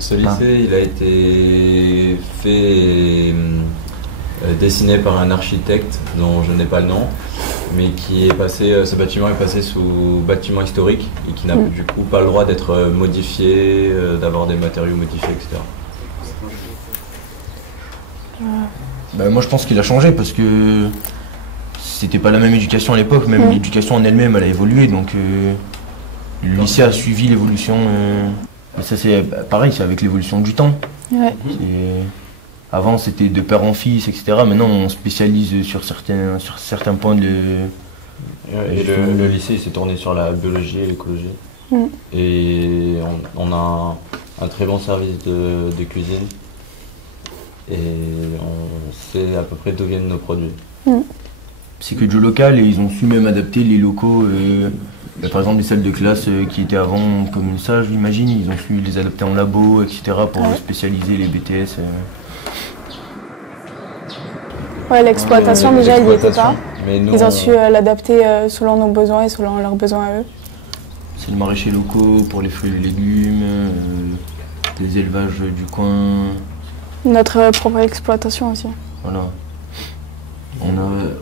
Ce lycée, il a été fait et dessiné par un architecte dont je n'ai pas le nom, mais qui est passé, ce bâtiment est passé sous bâtiment historique et qui n'a du coup pas le droit d'être modifié, d'avoir des matériaux modifiés, etc. Moi je pense qu'il a changé parce que c'était pas la même éducation à l'époque, même l'éducation en elle-même elle a évolué, donc le lycée a suivi l'évolution. Mais ça c'est pareil, c'est avec l'évolution du temps. Ouais. Avant c'était de père en fils, etc. Maintenant on spécialise sur certains points de... Et le lycée s'est tourné sur la biologie et l'écologie. Et on a un très bon service de cuisine. Et on sait à peu près d'où viennent nos produits. C'est que du local et ils ont su même adapter les locaux. Par exemple, les salles de classe qui étaient avant comme ça, j'imagine, ils ont su les adapter en labo, etc. pour spécialiser les BTS. Ouais, l'exploitation déjà, il n'y était pas. Nous, ils ont su l'adapter selon nos besoins et selon leurs besoins à eux. C'est le maraîcher locaux pour les fruits et les légumes, les élevages du coin. Notre propre exploitation aussi. Voilà.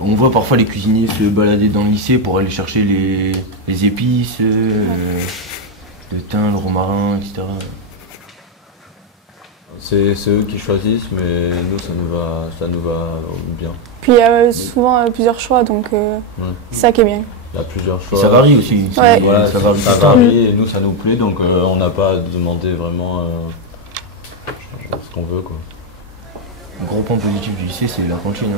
On voit parfois les cuisiniers se balader dans le lycée pour aller chercher les épices, le thym, le romarin, etc. C'est eux qui choisissent, mais nous, ça nous va bien. Puis il y a souvent plusieurs choix, donc c'est ça qui est bien. Il y a plusieurs choix. Et ça varie aussi. Voilà, ça varie et nous, ça nous plaît, donc on n'a pas à demander vraiment ce qu'on veut, quoi. Le gros point positif du lycée, c'est la cantine.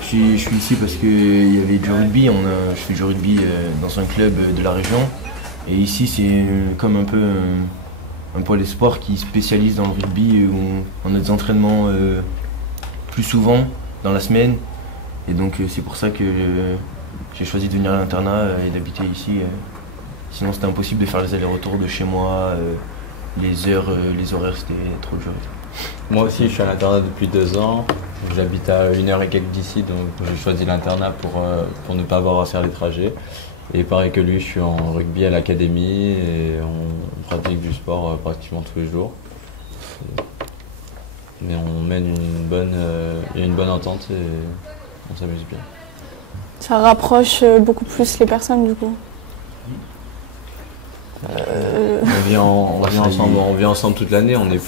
Je suis ici parce qu'il y avait du rugby. Je fais du rugby dans un club de la région. Et ici, c'est comme un peu un pôle espoir qui spécialise dans le rugby où on a des entraînements plus souvent dans la semaine. Et donc, c'est pour ça que j'ai choisi de venir à l'internat et d'habiter ici. Sinon, c'était impossible de faire les allers-retours de chez moi. Les horaires, c'était trop dur. Moi aussi, je suis à l'internat depuis 2 ans. J'habite à 1h et quelques d'ici, donc j'ai choisi l'internat pour ne pas avoir à faire les trajets. Et pareil que lui, je suis en rugby à l'académie et on pratique du sport pratiquement tous les jours. Mais on mène une bonne entente et on s'amuse bien. Ça rapproche beaucoup plus les personnes du coup. On vient ensemble toute l'année, on est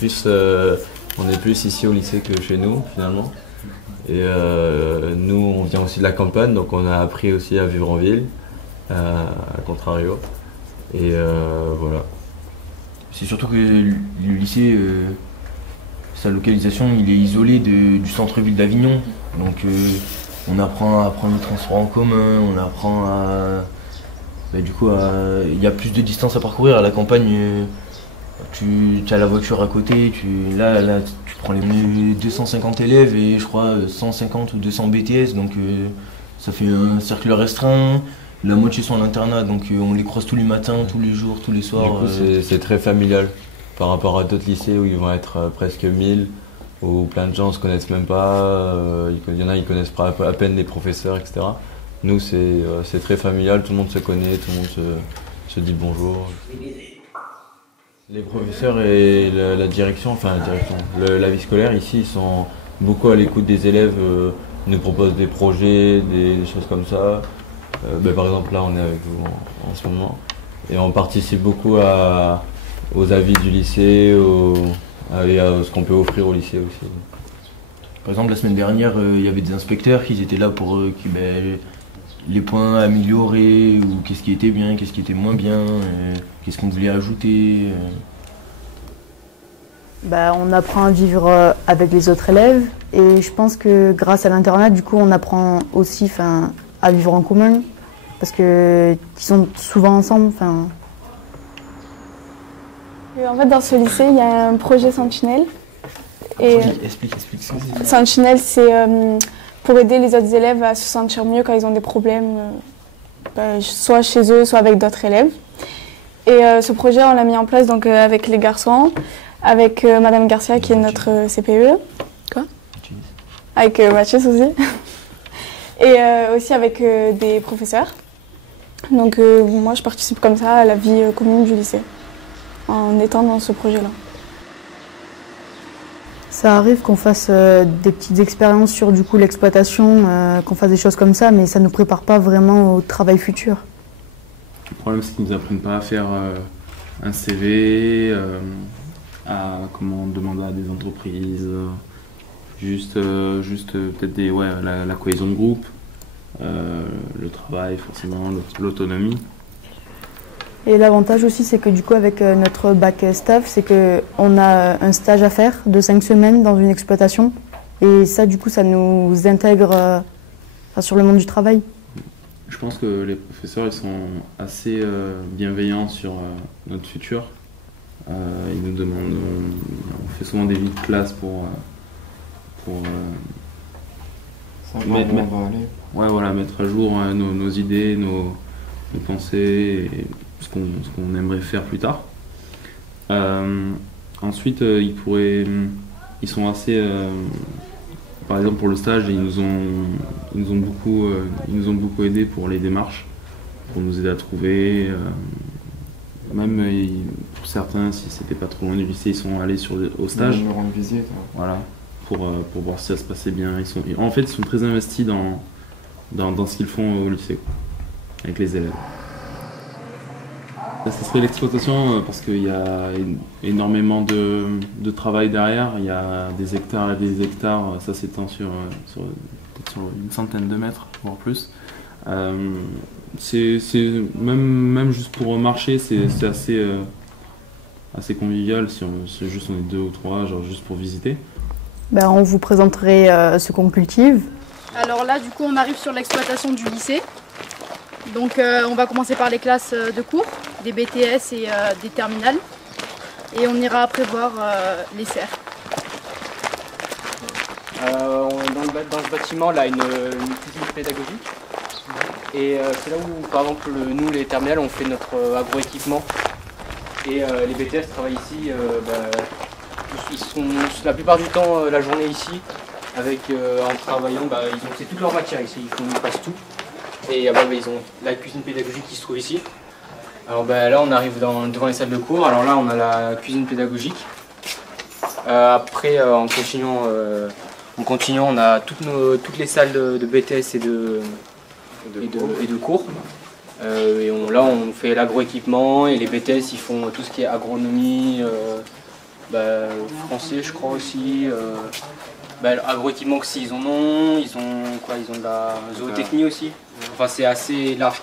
plus ici au lycée que chez nous finalement. Et nous on vient aussi de la campagne, donc on a appris aussi à vivre en ville, à contrario. Et voilà. C'est surtout que le lycée, sa localisation, il est isolé du centre-ville d'Avignon. Donc on apprend à prendre le transport en commun, on apprend à... du coup, il y a plus de distance à parcourir. À la campagne, tu as la voiture à côté, là, tu prends les 250 élèves et je crois 150 ou 200 BTS, donc ça fait un cercle restreint. La moitié sont en internat, donc on les croise tous les matins, tous les jours, tous les soirs. Du coup, c'est très familial par rapport à d'autres lycées où ils vont être presque 1000, où plein de gens se connaissent même pas, il y en a ils connaissent à peine les professeurs, etc. Nous, c'est très familial, tout le monde se connaît, tout le monde se dit bonjour. Les professeurs et la direction, la vie scolaire ici, ils sont beaucoup à l'écoute des élèves, ils nous proposent des projets, des choses comme ça. Par exemple, là, on est avec vous en ce moment. Et on participe beaucoup aux avis du lycée et à ce qu'on peut offrir au lycée aussi. Par exemple, la semaine dernière, il y avait des inspecteurs qui étaient là pour les points à améliorer, ou qu'est-ce qui était bien, qu'est-ce qui était moins bien, qu'est-ce qu'on voulait ajouter. On apprend à vivre avec les autres élèves et je pense que grâce à l'internat, du coup, on apprend aussi à vivre en commun parce qu'ils sont souvent ensemble. En fait, dans ce lycée, il y a un projet Sentinelle. Explique. Sentinelle, c'est pour aider les autres élèves à se sentir mieux quand ils ont des problèmes, soit chez eux, soit avec d'autres élèves. Et ce projet, on l'a mis en place donc, avec les garçons, avec Madame Garcia qui est notre CPE, avec Mathias aussi, et aussi avec des professeurs. Donc moi, je participe comme ça à la vie commune du lycée, en étant dans ce projet-là. Ça arrive qu'on fasse des petites expériences sur du coup l'exploitation, qu'on fasse des choses comme ça, mais ça ne nous prépare pas vraiment au travail futur. Le problème, c'est qu'ils ne nous apprennent pas à faire un CV, à comment demander à des entreprises, juste peut-être la cohésion de groupe, le travail forcément, l'autonomie. Et l'avantage aussi, c'est que du coup, avec notre bac staff, c'est qu'on a un stage à faire de 5 semaines dans une exploitation. Et ça, du coup, ça nous intègre sur le monde du travail. Je pense que les professeurs, ils sont assez bienveillants sur notre futur. Ils nous demandent, on fait souvent des vies de classe pour mettre à jour nos idées, nos pensées, et ce qu'on aimerait faire plus tard. Ensuite, ils sont assez, par exemple pour le stage, ils nous ont beaucoup aidé pour les démarches, pour nous aider à trouver. Même pour certains, si c'était pas trop loin du lycée, ils sont allés au stage. Nous rendre visite. Voilà, pour voir si ça se passait bien. En fait, ils sont très investis dans ce qu'ils font au lycée, avec les élèves. Ce serait l'exploitation parce qu'il y a énormément de travail derrière. Il y a des hectares et des hectares, ça s'étend sur une centaine de mètres, voire plus. C'est même juste pour marcher, c'est assez convivial si on est 2 ou 3, genre juste pour visiter. On vous présenterait ce qu'on cultive. Alors là, du coup, on arrive sur l'exploitation du lycée. Donc on va commencer par les classes de cours, des BTS et des terminales. Et on ira après voir les serres. Dans ce bâtiment, là, une cuisine pédagogique. Et c'est là où, par exemple, nous, les terminales, on fait notre agroéquipement. Et les BTS travaillent ici, ils sont la plupart du temps la journée ici, en travaillant, c'est toute leur matière ici, ils passent tout. Et ils ont la cuisine pédagogique qui se trouve ici. Alors là, on arrive devant les salles de cours. Alors là, on a la cuisine pédagogique. Après, en continuant, on a toutes les salles de BTS et de cours. Là, on fait l'agroéquipement et les BTS, ils font tout ce qui est agronomie, français, je crois aussi. Agroéquipement aussi, ils en ont. Ils ont de la zootechnie aussi. Enfin, c'est assez large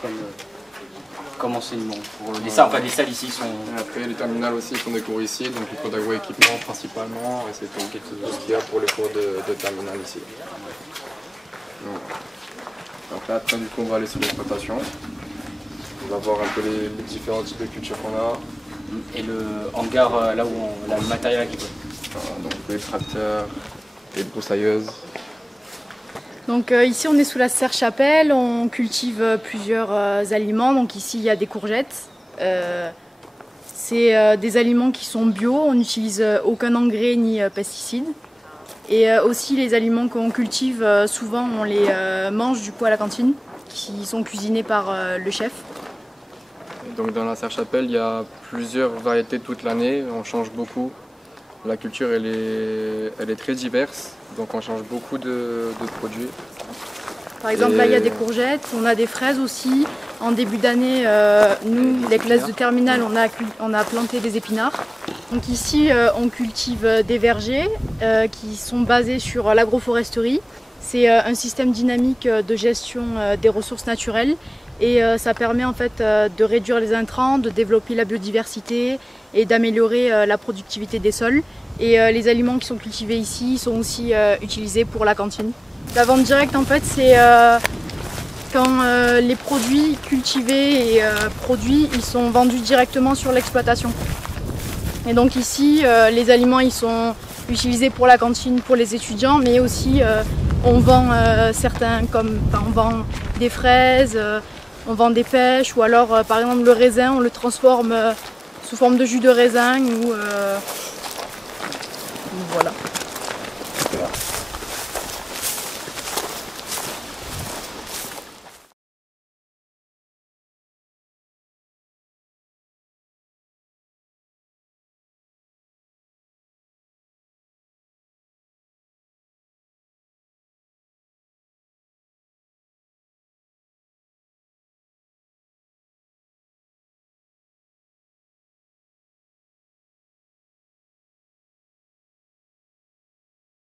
comme enseignement. Les salles ici sont... Et après, les terminales aussi font des cours ici, donc les cours d'agroéquipement principalement, et c'est tout ce qu'il y a pour les cours de terminale ici. Donc là, après, du coup, on va aller sur l'exploitation. On va voir un peu les différents types de cultures qu'on a. Et le hangar, là où on a le matériel agricole. Donc les tracteurs, les broussailleuses. Donc ici on est sous la serre-chapelle, on cultive plusieurs aliments. Donc ici il y a des courgettes. C'est des aliments qui sont bio, on n'utilise aucun engrais ni pesticides. Et aussi les aliments qu'on cultive, souvent on les mange du coup à la cantine, qui sont cuisinés par le chef. Donc dans la serre-chapelle, il y a plusieurs variétés toute l'année, on change beaucoup. La culture elle est très diverse, donc on change beaucoup de produits. Par exemple, là il y a des courgettes, on a des fraises aussi. En début d'année, nous, les classes de terminale, on a planté des épinards. Donc ici, on cultive des vergers qui sont basés sur l'agroforesterie. C'est un système dynamique de gestion des ressources naturelles. Et ça permet en fait de réduire les intrants, de développer la biodiversité et d'améliorer la productivité des sols. Et les aliments qui sont cultivés ici sont aussi utilisés pour la cantine. La vente directe en fait c'est quand les produits cultivés et produits ils sont vendus directement sur l'exploitation. Et donc ici les aliments ils sont utilisés pour la cantine pour les étudiants, mais aussi on vend on vend des fraises. On vend des pêches ou alors par exemple le raisin, on le transforme sous forme de jus de raisin ou voilà.